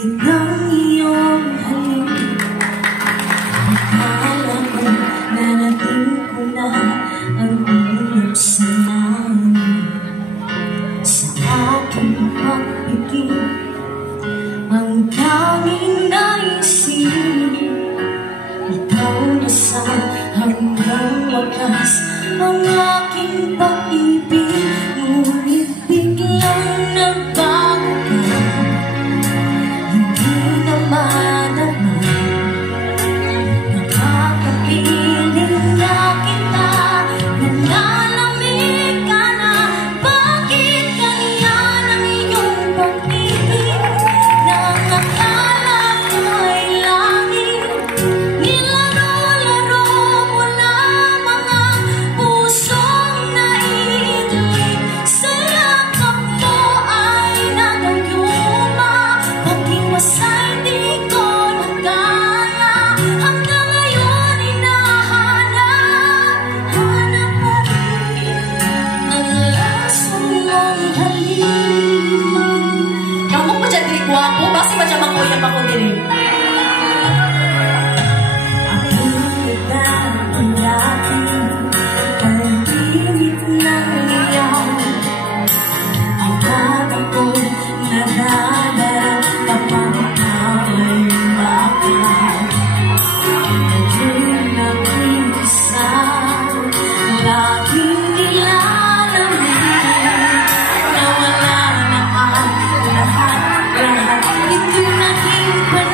init ng iyong halik. Akala ko narating ko na ang ulap sa langit. Sa aking pagpigil, ang tanging naisip, ikaw na sa hanggang wakas ang aking pag-ibig. Ngunit biglang nagbago ka, hindi na madama. Nakakapiling na kita, nalalamig ka na. Bakit ganyan ang iyong pag-ibig? Nang akala ko ay langit, nilaro-laro mo lamang ang pusong naiidlig. Sa yakap mo ay nagayuma, pag-iwasay di ko nagaya. Hanggang ngayon hinahanap, hanap pa rin ang lasong mong halik. Kamu pa dyan diri guwapo, basi pa dyan makoyap ako diri. Ito naging